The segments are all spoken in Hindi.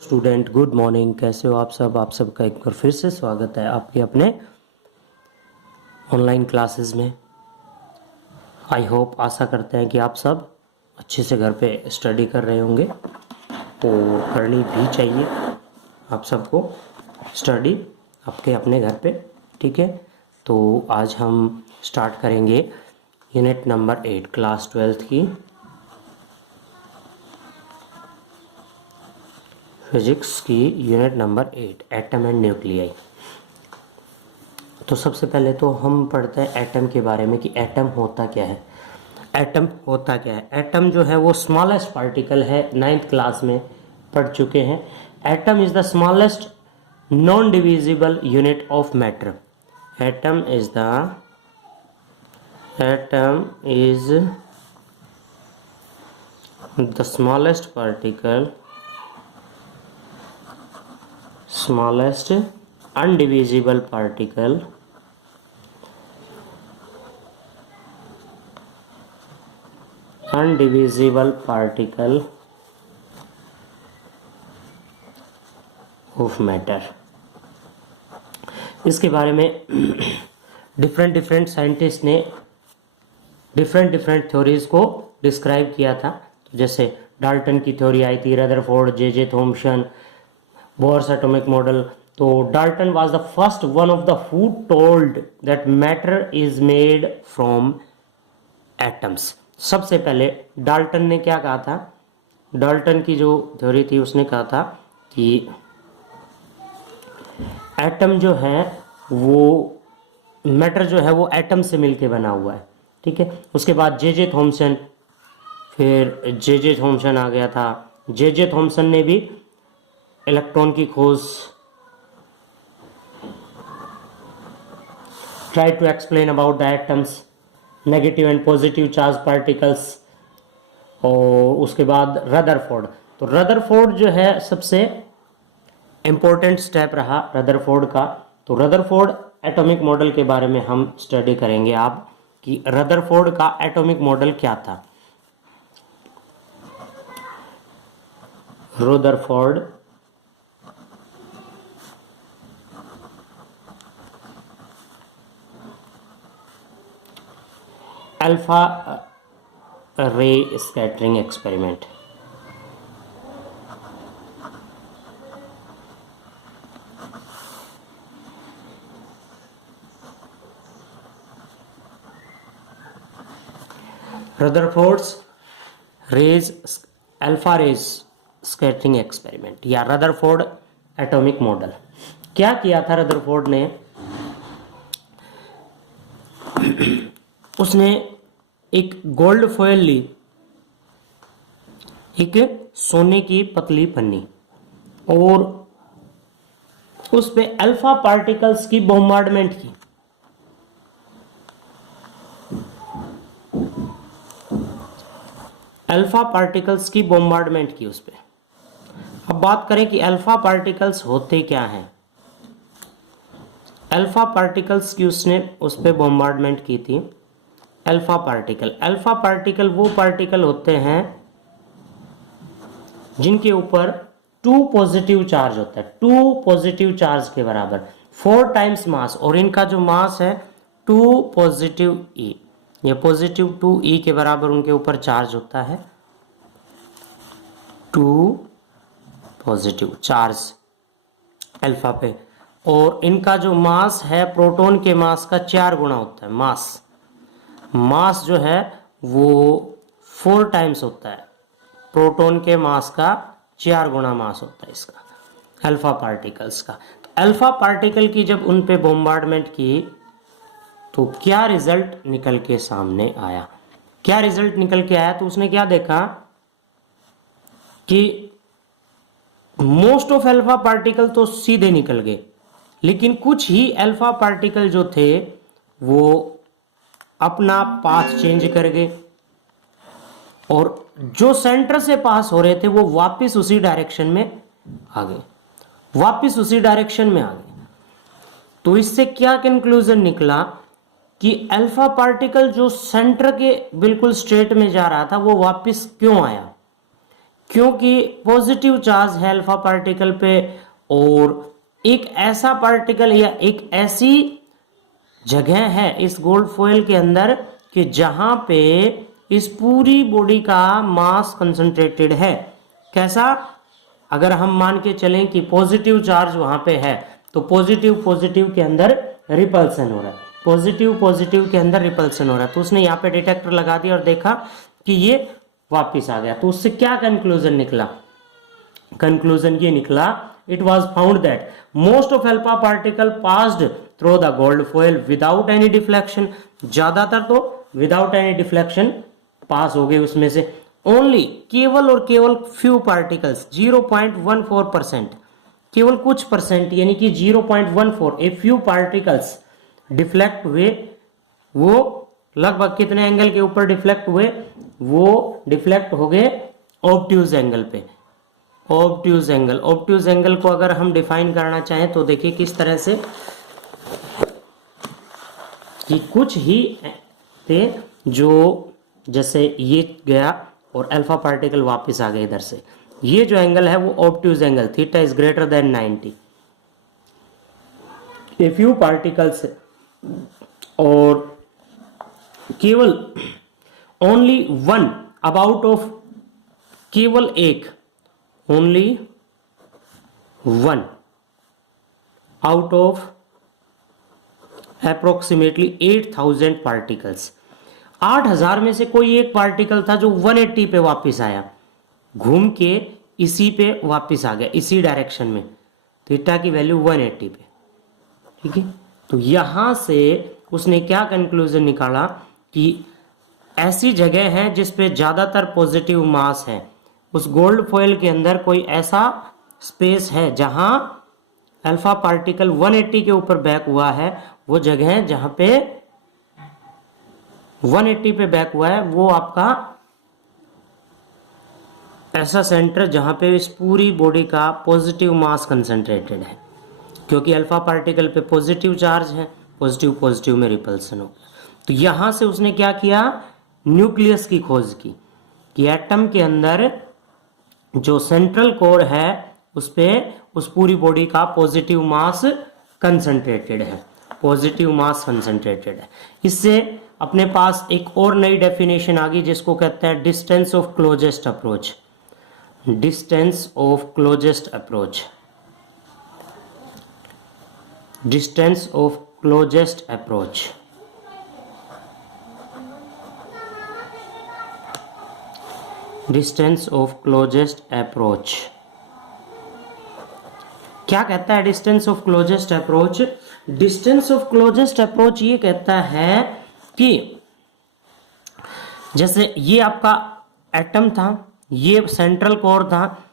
Student good morning. कैसे हो आप सब? आप सबका एक बार फिर से स्वागत है आपके अपने ऑनलाइन क्लासेस में। आई होप, आशा करते हैं कि आप सब अच्छे से घर पे स्टडी कर रहे होंगे, तो करनी भी चाहिए आप सबको स्टडी आपके अपने घर पे। ठीक है, तो आज हम स्टार्ट करेंगे यूनिट नंबर 8 क्लास 12th की फिजिक्स की unit number 8 atom and nuclei. तो सबसे पहले तो हम पढ़ते हैं एटम के बारे में कि एटम होता क्या है। एटम होता क्या है? एटम जो है वो स्मॉलेस्ट पार्टिकल है, 9th क्लास में पढ़ चुके हैं। Atom is the smallest non divisible unit of matter. Atom is the smallest particle, smallest undivisible particle of matter। इसके बारे में डिफरेंट साइंटिस्ट ने डिफरेंट थ्योरीज को डिस्क्राइब किया था। तो जैसे डाल्टन की थ्योरी आई थी, Rutherford, J Thomson, Bohr's atomic model. तो Dalton was the first one of the who told that matter is made from atoms. सबसे पहले डाल्टन ने क्या कहा था? डाल्टन की जो थ्योरी थी उसने कहा था कि एटम जो है वो मैटर जो है वो एटम से मिलके बना हुआ है। ठीक है, उसके बाद जे थॉमसन, फिर जे थॉमसन आ गया था। जे थॉमसन ने भी इलेक्ट्रॉन की खोज, try to explain about the atoms, negative and positive charge particles. और उसके बाद रदरफोर्ड। तो रदरफोर्ड जो है सबसे इंपॉर्टेंट स्टेप रहा रदरफोर्ड का। तो रदरफोर्ड एटॉमिक मॉडल के बारे में हम स्टडी करेंगे आप कि रदरफोर्ड का एटॉमिक मॉडल क्या था। Rutherford alpha ray scattering experiment. Rutherford's alpha rays scattering experiment या रदरफोर्ड एटॉमिक मॉडल। क्या किया था रदरफोर्ड ने? उसने एक गोल्ड फॉयल ली, एक सोने की पतली पन्नी, और उस पे अल्फा पार्टिकल्स की बॉम्बार्डमेंट की। अल्फा पार्टिकल्स की बॉम्बार्डमेंट की उस पे। अब बात करें कि अल्फा पार्टिकल्स होते क्या हैं। अल्फा पार्टिकल्स की उसने उस पे बॉम्बार्डमेंट की थी। अल्फा पार्टिकल वो पार्टिकल होते हैं जिनके ऊपर 2 पॉजिटिव चार्ज होता है, 2 पॉजिटिव चार्ज के बराबर 4 टाइम्स मास, और इनका जो मास है 2 पॉजिटिव ई, ये पॉजिटिव 2 ई के बराबर उनके ऊपर चार्ज होता है। 2 पॉजिटिव चार्ज अल्फा पे, और इनका जो मास है प्रोटॉन के मास का 4 गुना होता है। मास जो है वो 4 टाइम्स होता है, प्रोटॉन के मास का 4 गुना मास होता है इसका, अल्फा पार्टिकल्स का। तो अल्फा पार्टिकल की जब उन पे बॉम्बार्डमेंट की तो क्या रिजल्ट निकल के सामने आया? क्या रिजल्ट निकल के आया? तो उसने क्या देखा कि मोस्ट ऑफ अल्फा पार्टिकल तो सीधे निकल गए, लेकिन कुछ ही अल्फा पार्टिकल जो थे वो अपना पाथ चेंज कर गए, और जो सेंटर से पास हो रहे थे वो वापस उसी डायरेक्शन में आ गए। तो इससे क्या कंक्लूजन निकला कि अल्फा पार्टिकल जो सेंटर के बिल्कुल स्ट्रेट में जा रहा था वो वापस क्यों आया? क्योंकि पॉजिटिव चार्ज है अल्फा पार्टिकल पे, और एक ऐसा पार्टिकल या एक ऐसी जगह है इस गोल्ड फॉयल के अंदर कि जहां पे इस पूरी बॉडी का मास कंसंट्रेटेड है। कैसा? अगर हम मान के चलें कि पॉजिटिव चार्ज वहां पे है, तो पॉजिटिव पॉजिटिव के अंदर रिपल्सन हो रहा है, पॉजिटिव पॉजिटिव के अंदर रिपल्सन हो रहा है। तो उसने यहाँ पे डिटेक्टर लगा दिया और देखा कि ये वापिस आ गया। तो उससे क्या कंक्लूजन निकला? कंक्लूजन ये निकला, it was found that most of alpha particle passed through the gold foil without any deflection. ज्यादातर तो विदाउट एनी डिफ्लेक्शन पास हो गए उसमें से। ओनली केवल और केवल फ्यू पार्टिकल्स 0.14%, केवल कुछ परसेंट यानी कि 0.14 ए फ्यू पार्टिकल्स डिफ्लेक्ट हुए। वो लगभग कितने एंगल के ऊपर डिफ्लेक्ट हुए? वो डिफ्लेक्ट हो गए ऑब्ट्यूज एंगल पे। ऑब्ट्यूज एंगल, ऑब्ट्यूज एंगल को अगर हम डिफाइन करना चाहें तो देखिए किस तरह से, कि कुछ ही थे जो जैसे ये गया और अल्फा पार्टिकल वापस आ गए इधर से। ये जो एंगल है वो obtuse angle, theta is greater than 90। A few particles और केवल ओनली वन अबाउट ऑफ, केवल एक, only one out of approximately 8000 particles. 8000 में से कोई एक पार्टिकल था जो 180 पे वापस आया, घूम के इसी पे वापस आ गया, इसी डायरेक्शन में, थीटा की वैल्यू 180 पे। ठीक है, तो यहां से उसने क्या कंक्लूजन निकाला कि ऐसी जगह है जिसपे ज्यादातर पॉजिटिव मास है। उस गोल्ड फॉयल के अंदर कोई ऐसा स्पेस है जहां अल्फा पार्टिकल 180 के ऊपर बैक हुआ है। वो जगह है जहां पे 180 पे बैक हुआ है, वो आपका ऐसा सेंटर जहां पे इस पूरी बॉडी का पॉजिटिव मास कंसंट्रेटेड है। क्योंकि अल्फा पार्टिकल पे पॉजिटिव चार्ज है, पॉजिटिव पॉजिटिव में रिपल्सन हो गया। तो यहां से उसने क्या किया? न्यूक्लियस की खोज की, कि एटम के अंदर जो सेंट्रल कोर है उस पे उस पूरी बॉडी का पॉजिटिव मास कंसंट्रेटेड है, पॉजिटिव मास कंसंट्रेटेड है। इससे अपने पास एक और नई डेफिनेशन आ गई जिसको कहते हैं distance of closest approach. Distance of closest approach, distance of closest approach. Distance of closest approach क्या कहता है? Distance of closest approach, distance of closest approach ये कहता है कि जैसे ये आपका एटम था, ये सेंट्रल कोर था,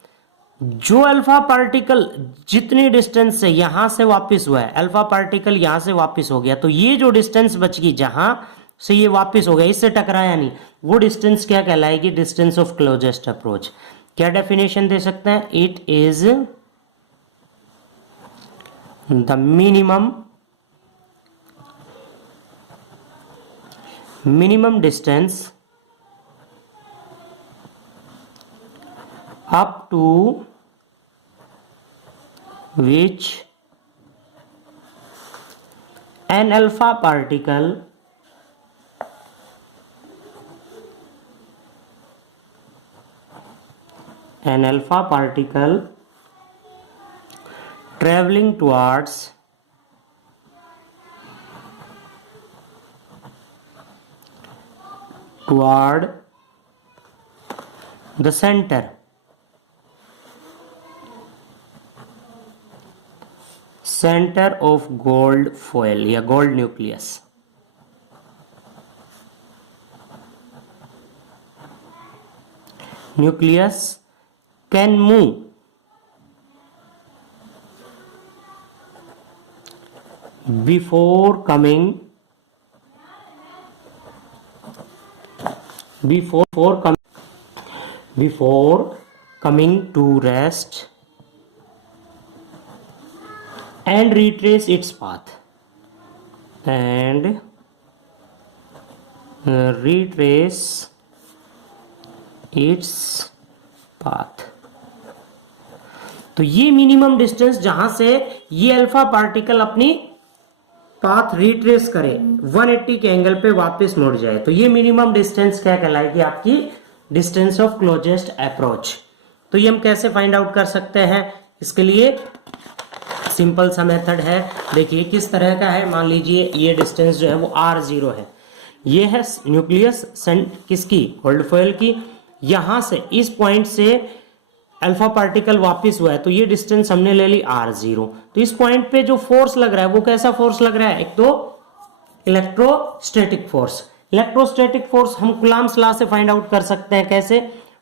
जो अल्फा पार्टिकल जितनी डिस्टेंस से यहां से वापस हुआ है, अल्फा पार्टिकल यहां से वापस हो गया, तो ये जो डिस्टेंस बच गई जहां से ये वापस हो गया, इससे टकराया नहीं, वो डिस्टेंस क्या कहलाएगी? Distance of closest approach. क्या डेफिनेशन दे सकते हैं? It is the minimum distance up to which an alpha particle traveling towards toward the center of gold foil या gold nucleus, nucleus can move before coming to rest and retrace its path path. तो ये मिनिमम डिस्टेंस जहां से ये अल्फा पार्टिकल अपनी पाथ रिट्रेस करे, 180 के एंगल पे वापस मुड़ जाए, तो ये मिनिमम डिस्टेंस क्या कहलाएगी? आपकी डिस्टेंस ऑफ क्लोजेस्ट अप्रोच। तो ये हम कैसे फाइंड आउट कर सकते हैं? इसके लिए सिंपल सा मेथड है। देखिए किस तरह का है। मान लीजिए ये डिस्टेंस जो है वो r0 है, ये है न्यूक्लियस किसकी? गोल्ड फॉयल की। यहां से इस पॉइंट से अल्फा पार्टिकल वापस हुआ है, तो ये डिस्टेंस हमने ले ली r0। तो इस पॉइंट पे जो फोर्स लग रहा है वो कैसा फोर्स लग रहा है? एक तो इलेक्ट्रोस्टैटिक फोर्स। इलेक्ट्रोस्टैटिक फोर्स हम कूलम्ब्स लॉ से फाइंड आउट कर सकते हैं। कैसे?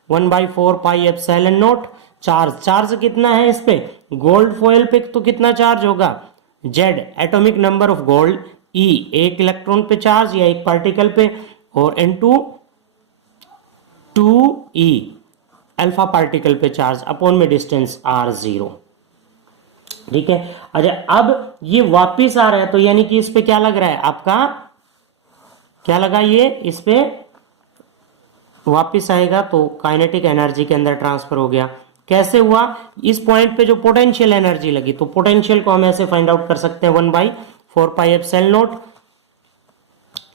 1/4 पाई एप्सिलॉन नॉट चार्ज कितना है इस पे? गोल्ड फॉयल पे तो कितना चार्ज होगा? Z atomic number of gold, E एक इलेक्ट्रॉन पे चार्ज या एक पार्टिकल पे, और N2 2E अल्फा पार्टिकल पे चार्ज अपॉन में डिस्टेंस r0। ठीक है। अच्छा अब ये वापिस आ रहा है, तो यानी कि इस पे क्या लग रहा है? आपका क्या लगा? ये इस पे वापिस आएगा तो काइनेटिक एनर्जी के अंदर ट्रांसफर हो गया। कैसे हुआ? इस पॉइंट पे जो पोटेंशियल एनर्जी लगी, तो पोटेंशियल को हम ऐसे फाइंड आउट कर सकते हैं 1/4 pi epsilon not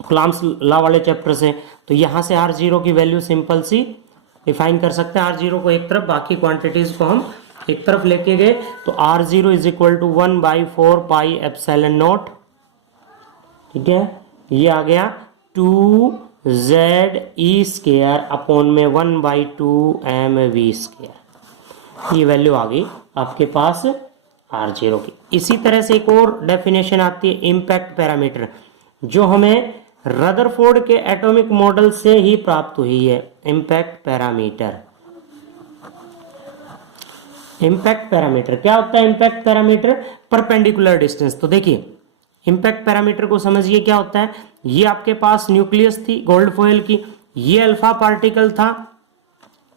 Coulomb's law वाले चैप्टर से। तो यहां से r0 की वैल्यू सिंपल सी डिफाइन कर सकते हैं। r0 को एक तरफ, बाकी क्वांटिटीज को हम एक तरफ लेके गए, तो r0 is equal to 1/4 pi epsilon naught. ठीक है, ये आ गया 2ZE स्क्वायर अपॉन में 1/2 mv स्क्वायर। ये वैल्यू आ गई आपके पास r0 की। इसी तरह से एक और डेफिनेशन आती है इम्पैक्ट पैरामीटर, जो हमें रदरफोर्ड के एटॉमिक मॉडल से ही प्राप्त हुई है। इम्पैक्ट पैरामीटर, इम्पैक्ट पैरामीटर क्या होता है? Impact parameter perpendicular distance. तो देखिए इम्पैक्ट पैरामीटर को समझिए क्या होता है। ये आपके पास न्यूक्लियस थी गोल्ड फॉयल की, ये अल्फा पार्टिकल था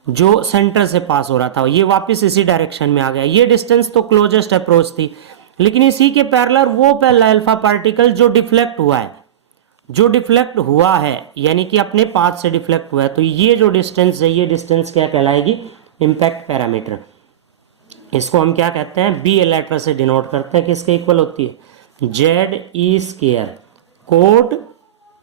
जो सेंटर से पास हो रहा था, ये वापस इसी डायरेक्शन में आ गया। ये डिस्टेंस तो क्लोजेस्ट अप्रोच थी, लेकिन इसी के पैरेलल वो पहला अल्फा पार्टिकल जो डिफ्लेक्ट हुआ है, जो डिफ्लेक्ट हुआ है यानी कि अपने पाथ से डिफ्लेक्ट हुआ है, तो ये जो डिस्टेंस है, ये डिस्टेंस क्या कहलाएगी? Impact parameter. इसको हम क्या कहते हैं? बी लेटर से डिनोट करते हैं। किसके इक्वल होती है? ZE square cot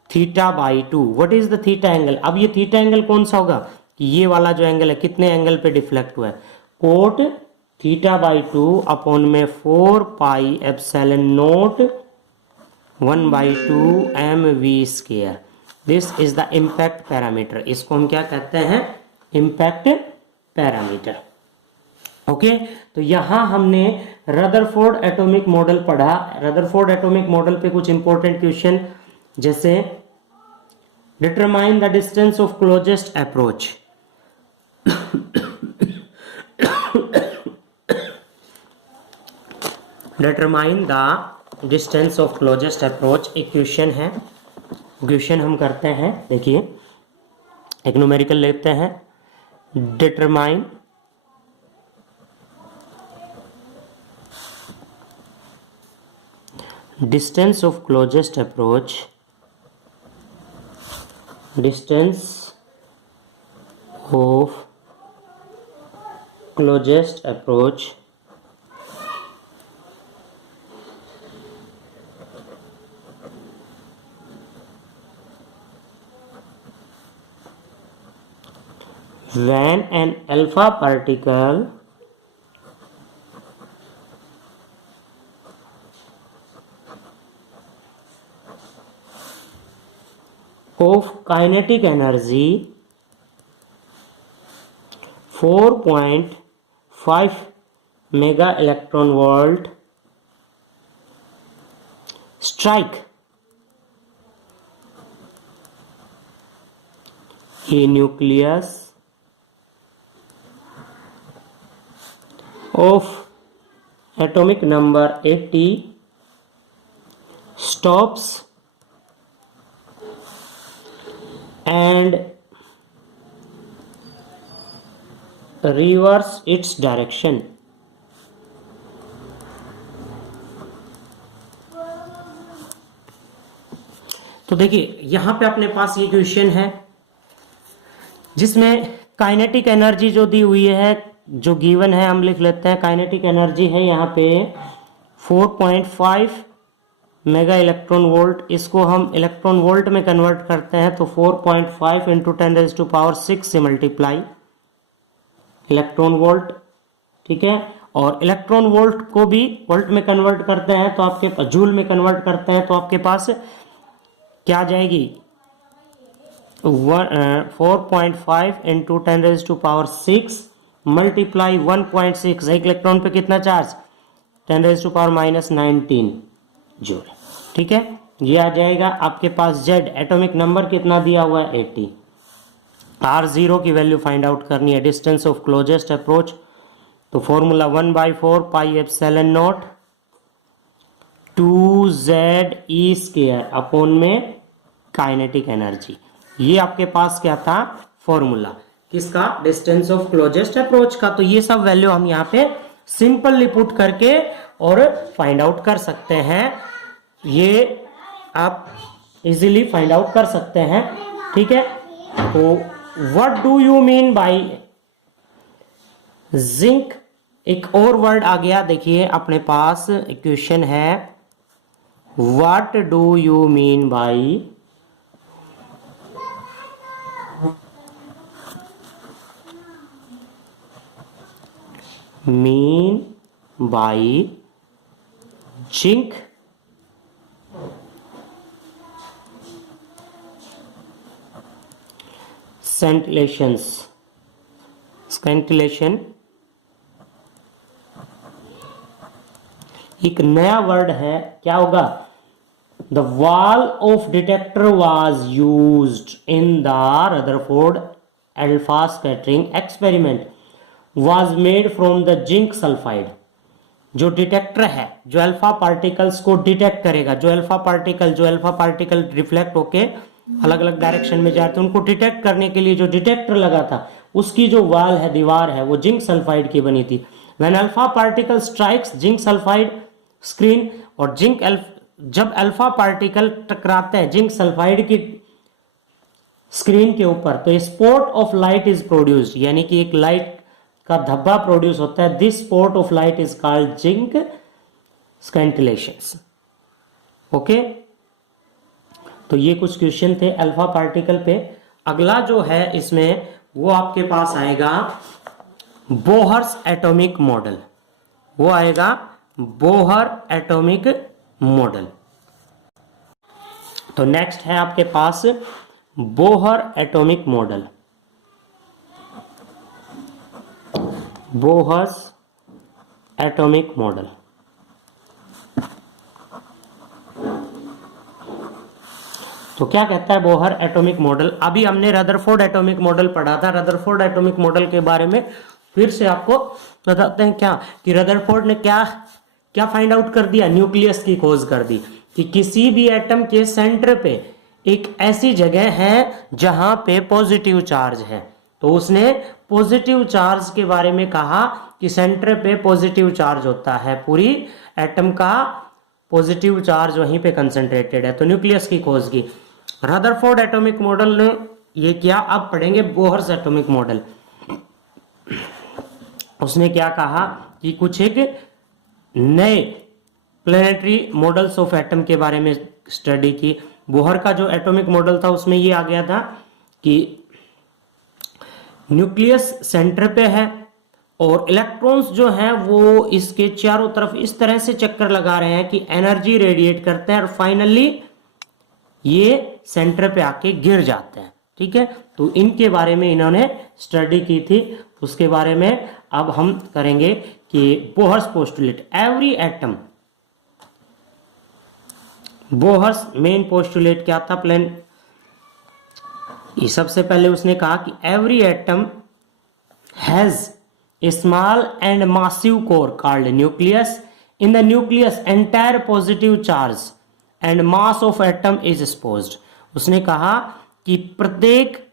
θ/2। What is the theta angle? अब ये थीटा एंगल कौन सा होगा? कि ये वाला जो एंगल है कितने एंगल पे डिफ्लेक्ट हुआ है? कोट θ/2 अपॉन में 4 पाई epsilon not 1/2 mv square. This is the impact parameter. इसको हम क्या कहते हैं? Impact parameter. ओके, तो यहां हमने रदरफोर्ड एटॉमिक मॉडल पढ़ा। रदरफोर्ड एटॉमिक मॉडल पे कुछ इंपॉर्टेंट क्वेश्चन, जैसे determine the distance of closest approach. Determine the distance of closest approach एक क्वेश्चन है। क्वेश्चन हम करते हैं, देखिए एक न्यूमेरिकल लेते हैं। Determine distance of closest approach, distance of closest approach when an alpha particle of kinetic energy 4.5 mega electron volt strike a nucleus of atomic number 80 stops and reverse its direction. तो देखिए यहां पे अपने पास ये क्वेश्चन है जिसमें काइनेटिक एनर्जी जो दी हुई है, जो गिवन है, हम लिख लेते हैं। काइनेटिक एनर्जी है यहाँ पे 4.5 मेगा इलेक्ट्रॉन वोल्ट। इसको हम इलेक्ट्रॉन वोल्ट में कन्वर्ट करते हैं तो 4.5 इंटू 10⁶ से मल्टीप्लाई इलेक्ट्रॉन वोल्ट, ठीक है। और इलेक्ट्रॉन वोल्ट को भी वोल्ट में कन्वर्ट करते हैं तो आपके जूल में कन्वर्ट करते हैं तो आपके पास क्या आ जाएगी 4.5 इंटू 10⁶ मल्टीप्लाई 1.6। एक इलेक्ट्रॉन पे कितना चार्ज 10⁻⁻19 जूल, ठीक है। ये आ जाएगा आपके पास। जेड एटॉमिक नंबर कितना दिया हुआ है 80। R0 की वैल्यू फाइंड आउट करनी है, डिस्टेंस ऑफ क्लोजेस्ट अप्रोच। तो formula 1/4 pi epsilon not 2ZE² upon में काइनेटिक एनर्जी। ये आपके पास क्या था फॉर्मूला किसका, डिस्टेंस ऑफ क्लोजेस्ट अप्रोच का। तो ये सब वैल्यू हम यहाँ पे सिंपली पुट करके और फाइंड आउट कर सकते हैं। ये आप इजीली फाइंड आउट कर सकते हैं, ठीक है। तो what do you mean by zinc, एक और वर्ड आ गया, देखिए अपने पास क्वेश्चन है what do you mean by zinc scintillation. एक नया वर्ड है, क्या होगा, the wall of detector was used in the Rutherford alpha scattering experiment was made from the zinc sulphide. जो डिटेक्टर है, जो अल्फा पार्टिकल्स को डिटेक्ट करेगा, जो अल्फा पार्टिकल रिफ्लेक्ट होके अलग अलग डायरेक्शन में जाते हैं, उनको डिटेक्ट करने के लिए जो डिटेक्टर लगा था उसकी जो वॉल है, दीवार है, वो जिंक सल्फाइड की बनी थी। When alpha particle strikes zinc sulphide screen, और जब अल्फा पार्टिकल टकराते हैं जिंक सल्फाइड की स्क्रीन के ऊपर तो spot of light is produced, यानी कि एक लाइट का धब्बा प्रोड्यूस होता है। This spot of light is called zinc scintillations. Okay, तो ये कुछ क्वेश्चन थे अल्फा पार्टिकल पे। अगला जो है इसमें वो आपके पास आएगा बोहर्स एटॉमिक मॉडल, वो आएगा बोहर एटॉमिक मॉडल। तो नेक्स्ट है आपके पास Bohr atomic model. Bohr's atomic model, तो क्या कहता है बोहर एटॉमिक मॉडल। अभी हमने रदरफोर्ड एटॉमिक मॉडल पढ़ा था। रदरफोर्ड एटॉमिक मॉडल के बारे में फिर से आपको बताते हैं क्या कि रदरफोर्ड ने क्या फाइंड आउट कर दिया, न्यूक्लियस की खोज कर दी कि किसी भी एटम के सेंटर पे एक ऐसी जगह है जहां पे पॉजिटिव चार्ज है। तो उसने पॉजिटिव चार्ज के बारे में कहा कि सेंटर पे पॉजिटिव चार्ज होता है, पूरी एटम का पॉजिटिव चार्ज वहीं पे कंसंट्रेटेड है, तो न्यूक्लियस की खोज की। रदरफोर्ड एटॉमिक मॉडल ने ये किया। अब पढ़ेंगे बोहर्स एटॉमिक मॉडल। उसने क्या कहा कि कुछ एक नए प्लेनेटरी मॉडल्स ऑफ एटम के बारे में स्टडी की। बोहर का जो एटॉमिक मॉडल था उसमें ये आ गया था कि न्यूक्लियस सेंटर पे है और इलेक्ट्रॉन्स जो हैं वो इसके चारों तरफ इस तरह से चक्कर लगा रहे हैं कि एनर्जी रेडिएट करते हैं और फाइनली ये सेंटर पे आके गिर जाते हैं, ठीक है। तो इनके बारे में इन्होंने स्टडी की थी, उसके बारे में अब हम करेंगे कि Bohr's postulate every atom. Bohr's main postulate क्या था, प्लेन, ये सबसे पहले उसने कहा कि every atom has a small and massive core called nucleus. In the nucleus entire positive charge and mass of atom is exposed. उसने कहा कि प्रत्येक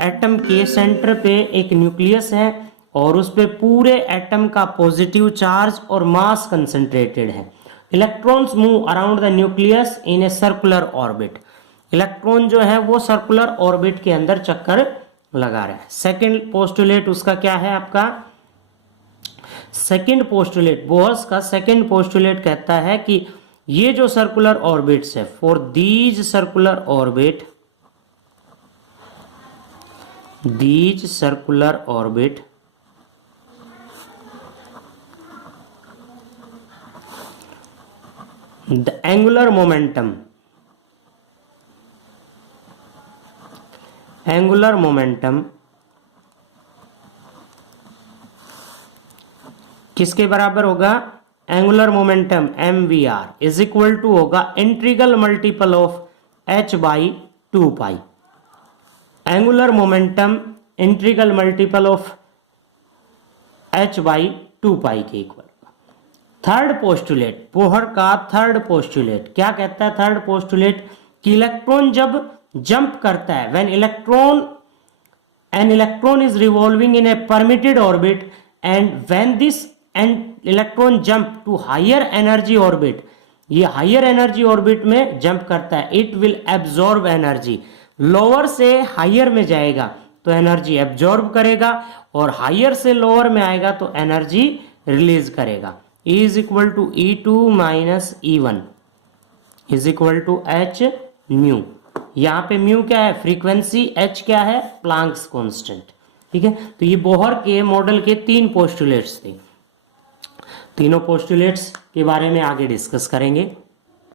एटम के सेंटर पे एक न्यूक्लियस है और उस पे पूरे एटम का पॉजिटिव चार्ज और मास कंसंट्रेटेड है। Electrons move around the nucleus in a circular orbit. Electron जो है वो सर्कुलर ऑर्बिट के अंदर चक्कर लगा रहा है। सेकंड पोस्टुलेट उसका क्या है आपका, सेकंड पोस्टुलेट, बोहर्स का सेकंड पोस्टुलेट कहता है कि ये जो सर्कुलर ऑर्बिट्स है, for these circular orbit, these circular orbit the angular momentum, angular momentum किसके बराबर होगा, angular momentum mvr is equal to होगा integral multiple of h by 2 pi. Angular momentum integral multiple of h by 2 pi के इक्वल। थर्ड पोस्टुलेट, बोहर का थर्ड पोस्टुलेट क्या कहता है, थर्ड पोस्टुलेट कि इलेक्ट्रॉन जब जंप करता है, when an electron is revolving in a permitted orbit and when this electron jump to higher energy orbit, ये हायर एनर्जी ऑर्बिट में जंप करता है, it will absorb energy, lower से हायर में जाएगा तो एनर्जी एब्जॉर्ब करेगा और हायर से लोअर में आएगा तो एनर्जी रिलीज करेगा। E is equal to E2 minus E1 is equal to H mu. यहाँ पे म्यू क्या है, फ्रीक्वेंसी, H क्या है, प्लांक्स कांस्टेंट। ठीक है, तो ये बोहर के मॉडल के 3 पोस्टुलेट्स थे। तीनों पोस्टुलेट्स के बारे में आगे डिस्कस करेंगे।